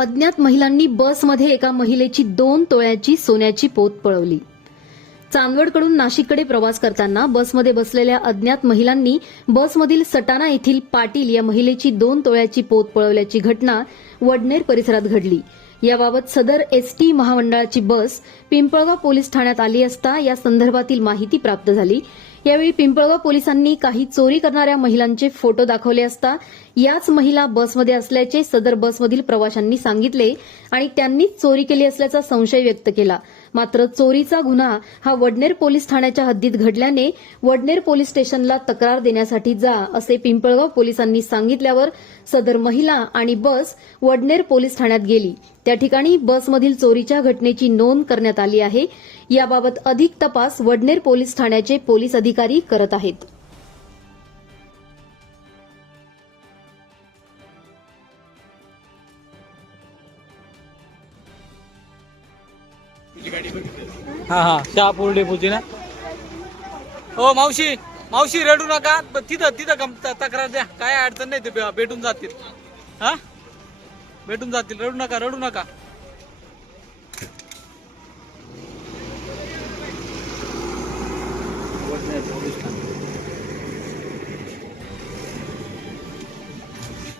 अज्ञात महिलांनी बसमध्ये एका महिलेची दोन तोळ्याची सोन्याची पोत पळवली. चांदवडकडून नाशिककडे प्रवास करताना बसमध्ये बसलेल्या अज्ञात महिलांनी बसमधील सटाणा येथील पाटील या महिलेची दोन तोळ्याची पोत पळवल्याची घटना वडनेर परिसरात घडली. याबाबत सदर एसटी महामंडळाची बस पिंपळगाव पोलीस ठाण्यात आली असता या संदर्भातील माहिती प्राप्त झाली. यावेळी पिंपळगाव पोलिसांनी काही चोरी करणाऱ्या महिलांचे फोटो दाखवले असता याच महिला बसमध्ये असल्याचे सदर बसमधील प्रवाशांनी सांगितले आणि त्यांनीच चोरी केली असल्याचा संशय व्यक्त केला. मात्र चोरीचा गुन्हा हा वडनेर पोलीस ठाण्याच्या हद्दीत घडल्याने वडनेर पोलीस स्टेशनला तक्रार देण्यासाठी जा असे पिंपळगाव पोलिसांनी सांगितल्यावर सदर महिला आणि बस वडनेर पोलीस ठाण्यात गेली. त्या ठिकाणी बसमधील चोरीच्या घटनेची नोंद करण्यात आली आहे. याबाबत अधिक तपास वडनेर पोलीस ठाण्याचे पोलीस अधिकारी करत आहेत. हा हा. शहापूर डेपोची ना? हो मावशी मावशी रडू नका. तिथं तिथं गम तक्रार द्या. काय अडचण नाही ते भेटून जातील. हा? भेटून जातील. रडू नका रडू नका. আপনার প্রতিষ্ঠান।